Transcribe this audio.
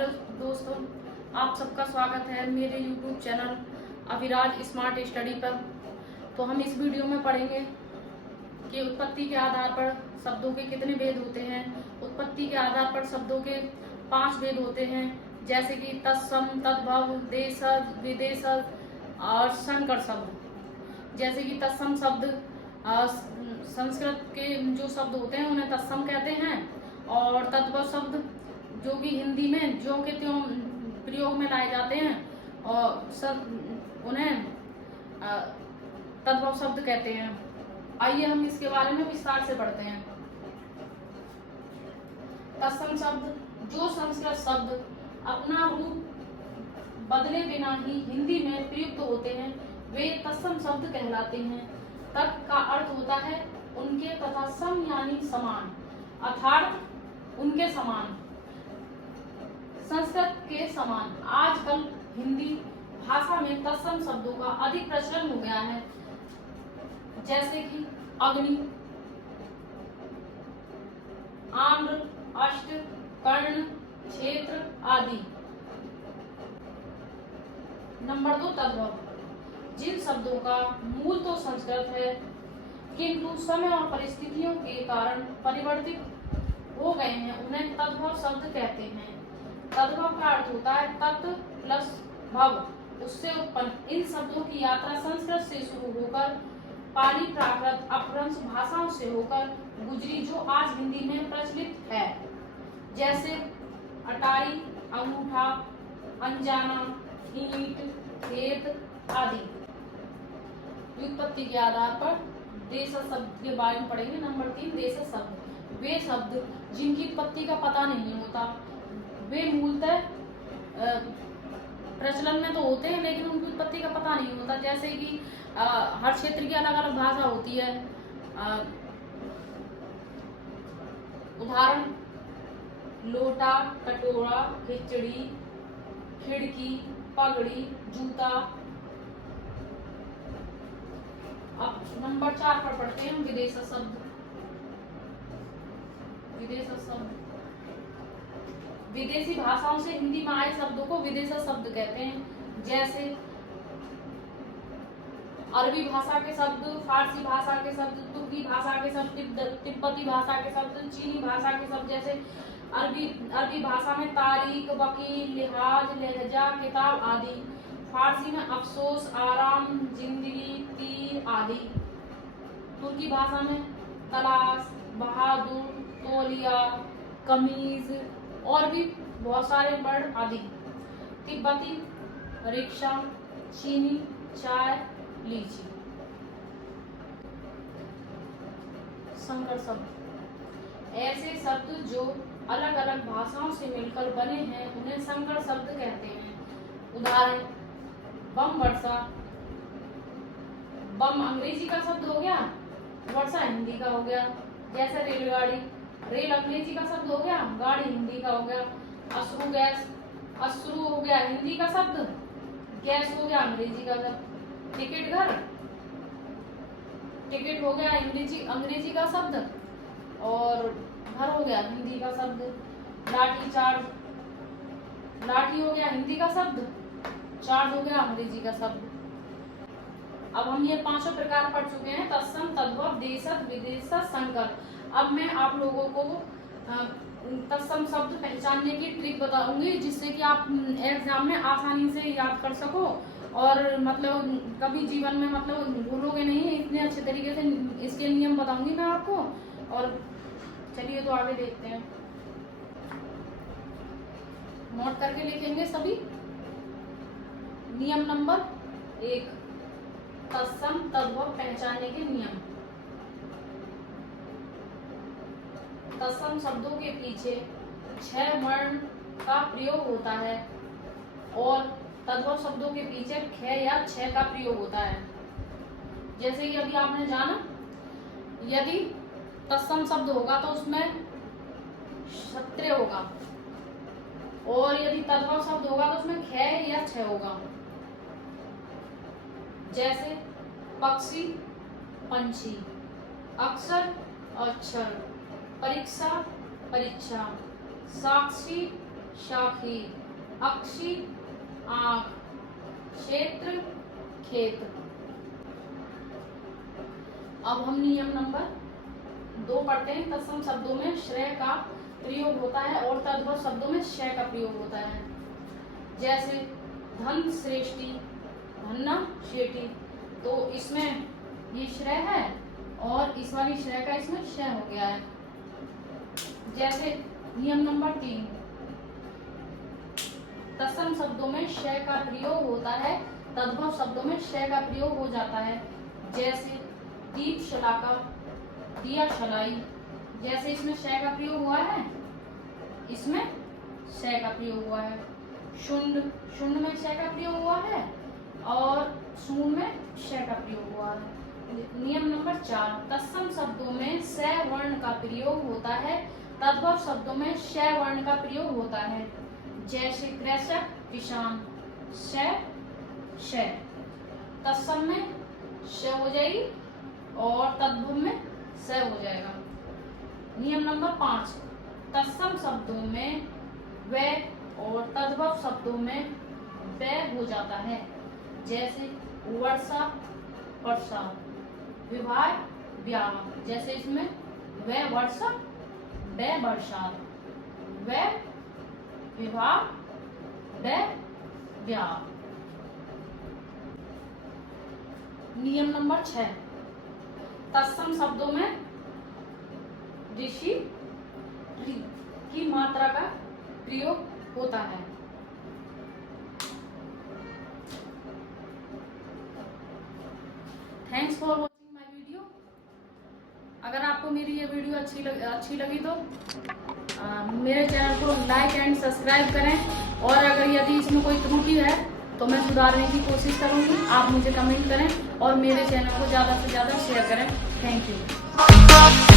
Hello दोस्तों, आप सबका स्वागत है मेरे YouTube channel Abhiraj smart study पर। तो हम इस वीडियो में पढ़ेंगे कि उत्पत्ति के आधार पर शब्दों के कितने भेद होते हैं। उत्पत्ति के आधार पर शब्दों के 5 भेद होते हैं, जैसे कि तत्सम, तद्भव, देशज, विदेशज और संकर शब्द। जैसे कि तत्सम शब्द संस्कृत के जो शब्द होते हैं उन्हें तत्सम कहते हैं, और तद्भव शब्द जो कि हिंदी में ज्यों के त्यों प्रयोग में लाए जाते हैं और उन्हें तद्भव शब्द कहते हैं। आइए हम इसके बारे में विस्तार से पढ़ते हैं। तत्सम शब्द, जो संस्कृत शब्द अपना रूप बदले बिना ही हिंदी में प्रयुक्त होते हैं वे तत्सम शब्द कहलाते हैं। तत् का अर्थ होता है उनके तथा सम यानी समान, अर्थात उनके समान, संस्कृत के समान। आजकल हिंदी भाषा में तत्सम शब्दों का अधिक प्रचलन हो गया है, जैसे कि अग्नि, आम्र, अष्ट, कर्ण, क्षेत्र आदि। नंबर 2, तद्भव। जिन शब्दों का मूल तो संस्कृत है किंतु समय और परिस्थितियों के कारण परिवर्तित हो गए हैं उन्हें तद्भव शब्द कहते हैं। तद्भव का अर्थ होता है तत् प्लस भव, उससे उत्पन्न। इन शब्दों की यात्रा संस्कृत से शुरू होकर पाली, प्राकृत, अपभ्रंश भाषाओं से होकर गुजरी जो आज हिंदी में प्रचलित है, जैसे अटारी, अंगूठा, अनजाना, ईंट, खेत आदि। व्युत्पत्ति के आधार पर देशज शब्द के बारे में पढ़ेंगे। नंबर 3, देशज शब्द। वे शब्द जिनकी उत्पत्ति का पता नहीं होता, वे मूलतः प्रचलन में तो होते हैं लेकिन उनकी उत्पत्ति का पता नहीं होता। जैसे कि हर क्षेत्र की अलग अलग भाषा होती है। उदाहरण, लोटा, कटोरा, खिचड़ी, खिड़की, पगड़ी, जूता। अब नंबर 4 पर पढ़ते हैं विदेशज शब्द। विदेशज शब्द विदेशी भाषाओं से हिंदी में आए शब्दों को विदेशज शब्द कहते हैं, जैसे अरबी भाषा के शब्द, फारसी भाषा के शब्द, तुर्की भाषा के शब्द, तिब्बती भाषा के शब्द, चीनी भाषा के शब्द। जैसे अरबी भाषा में तारीख, वकील, लिहाज, लहजा, किताब आदि। फारसी में अफसोस, आराम, जिंदगी, तीर आदि। तुर्की भाषा में तलाश, बहादुर, तौलिया, कमीज और भी बहुत सारे वर्ड आदि। तिब्बती रिक्शा, चीनी चाय, लीची। संकर शब्द, ऐसे शब्द जो अलग अलग भाषाओं से मिलकर बने हैं उन्हें संकर शब्द कहते हैं। उदाहरण, बम वर्षा। बम अंग्रेजी का शब्द हो गया, वर्षा हिंदी का हो गया। जैसे रेलगाड़ी, रेल अंग्रेजी का शब्द हो गया, गाड़ी हिंदी का हो गया। अश्रु गैस, अश्रु हो गया हिंदी का शब्द, गैस हो गया अंग्रेजी का शब्द। टिकट घर, टिकट हो गया अंग्रेजी का शब्द और घर हो गया हिंदी का शब्द। लाठी चार्ज, लाठी हो गया हिंदी का शब्द, चार्ज हो गया अंग्रेजी का शब्द। अब हम ये 5 प्रकार पढ़ चुके हैं, तत्सम, तद्भव, देशज, विदेशज, संकर। अब मैं आप लोगों को तत्सम शब्द पहचानने की ट्रिक बताऊंगी, जिससे कि आप एग्जाम में आसानी से याद कर सको और मतलब कभी जीवन में मतलब भूलोगे नहीं। इतने अच्छे तरीके से इसके नियम बताऊंगी मैं आपको। और चलिए तो आगे देखते हैं। नोट करके लिखेंगे सभी। नियम नंबर 1, तत्सम तद्भव पहचानने के नियम। तत्सम शब्दों के पीछे 6 वर्ण का प्रयोग होता है और तद्भव शब्दों के पीछे ख या 6 का प्रयोग होता है। जैसे कि अभी आपने जाना, यदि तत्सम शब्द होगा तो उसमें क्षत्रिय होगा और यदि तद्भव शब्द होगा तो उसमें ख या 6 होगा। जैसे पक्षी, पंछी, अक्षर, अक्षर, परीक्षा, परीक्षा, साक्षी, शाखी, अक्षी, आंख, क्षेत्र, खेत। अब हम नियम नंबर 2 पढ़ते हैं। तत्सम शब्दों में श्रेय का प्रयोग होता है और तद्भव शब्दों में शय का प्रयोग होता है। जैसे धन श्रेष्ठी, धन्ना शेठी, तो इसमें ये श्रेय है और इस वाली श्रेय का इसमें शय हो गया है। जैसे नियम नंबर 3, तत्सम शब्दों में शय का प्रयोग होता है, तद्भव शब्दों में शय का प्रयोग हो जाता है। जैसे दीप शलाका, दिया शलाई, जैसे इसमें शय का प्रयोग हुआ है, इसमें शय का प्रयोग हुआ है। शुंड, शुंड में शय का प्रयोग हुआ है और सूंड में शय का प्रयोग हुआ है। नियम नंबर 4, तत्सम शब्दों में स वर्ण का प्रयोग होता है, तद्भव शब्दों में श वर्ण का प्रयोग होता है। जैसे कृषक, किसान, श, तत्सम में श हो जाएगी और तद्भव में स हो जाएगा। नियम नंबर 5, तत्सम शब्दों में व और तद्भव शब्दों में व हो जाता है। जैसे वर्षा, वर्षा, विवाह, ब्याह, जैसे इसमें व वर्षा, व बरसात, व विवाह, व ब्याह। नियम नंबर 6, तत्सम शब्दों में ऋषि, ऋ की मात्रा का प्रयोग होता है। Thanks for watching my video. अगर आपको मेरी ये वीडियो अच्छी लगी तो मेरे चैनल को लाइक एंड सब्सक्राइब करें और अगर यदि इसमें कोई त्रुटि है तो मैं सुधारने की कोशिश करूंगी। आप मुझे कमेंट करें और मेरे चैनल को ज़्यादा से ज़्यादा शेयर करें। Thank you.